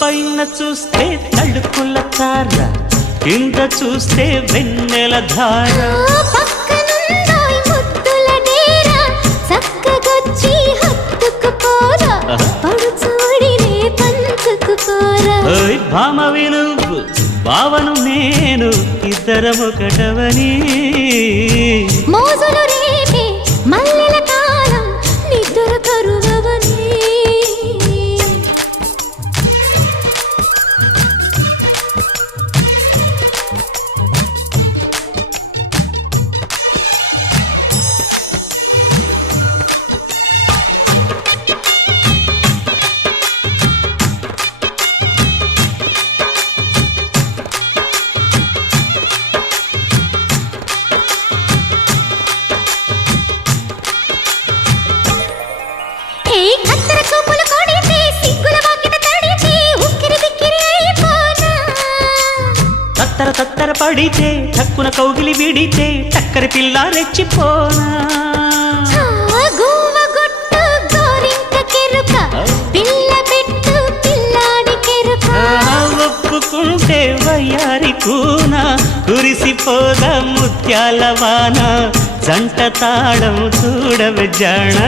పైన చూస్తే తడుకుల తార, కింద చూస్తే వెన్నెల ధార. పక్కనుందోయ్ ముద్దుల డేరా, చక్కగొచ్చి హత్తుకుపోరా, పడుచూడినే పంచుకుపోరా. ఓయ్ భామ వినువ్వు, భావను నేను, ఇద్దరమొకటవని. మోజులు రేపే మల్లెల కాలం, నిద్ర కరువవని. తత్తర తత్తర పడితే టక్కున కౌగిలి విడితే టక్కరి పిల్ల రెచ్చిపోనా. ఒప్పుకుంటే వయ్యారి కూన, కురిసిపోదా ముత్యాల వాన, జంట తాళం చూడవే జాణ.